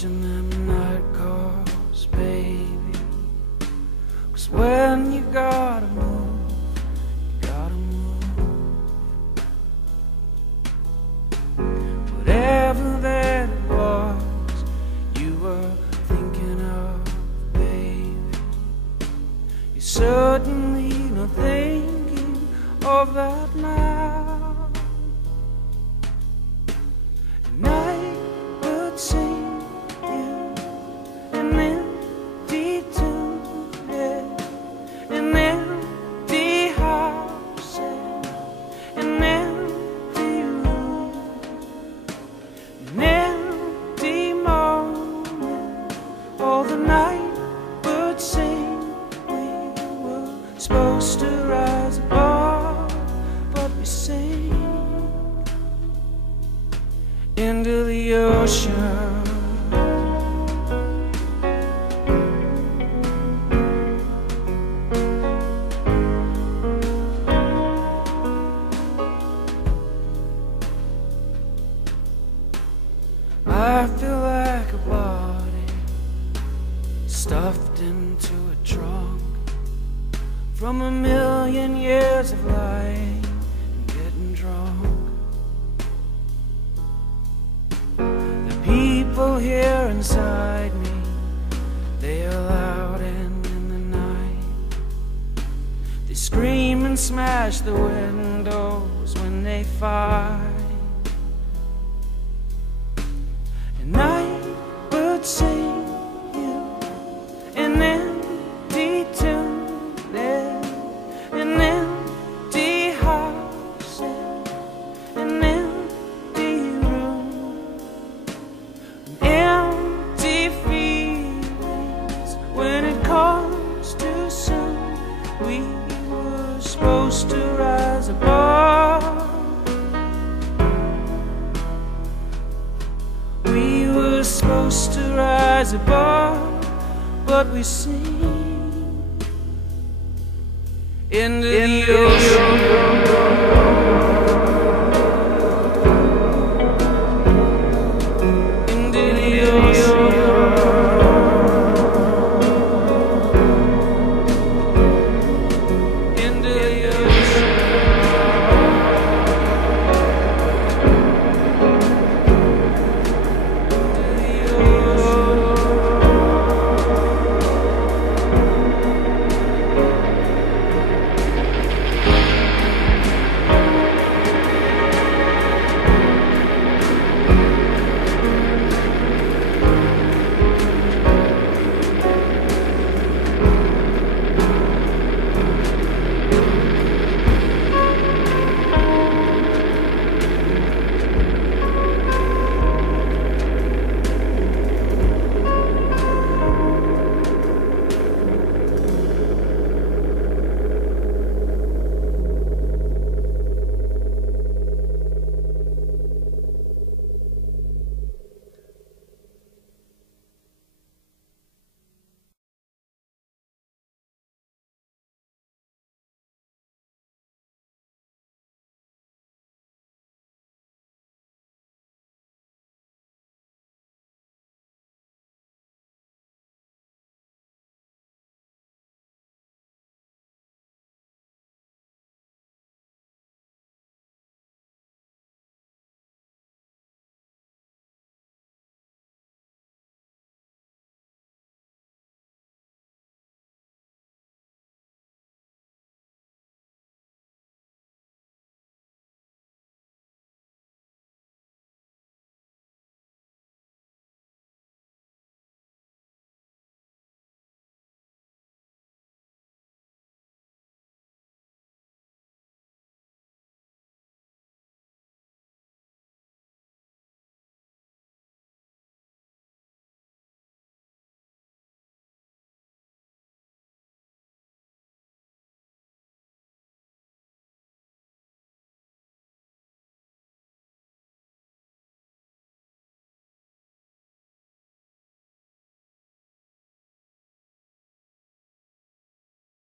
dodging them night calls, baby. 'Cause when you gotta move, you gotta move. Whatever that it was you were thinking of, baby, you're certainly not thinking of that now. And I would sing you an empty tune, yeah, an empty house, yeah, an empty room, an empty moment. All the night would sing. We were supposed to rise above, but we sink into the ocean. I feel like a body stuffed into a trunk from a million years of lying and getting drunk. The people here inside me, they are loud and in the night they scream and smash the windows when they fight. And I would sing you an empty tune, yeah, an empty house, yeah, an empty room, empty feelings. When it comes too soon, we were supposed to rise above. We were supposed to rise above, but we sink into the ocean.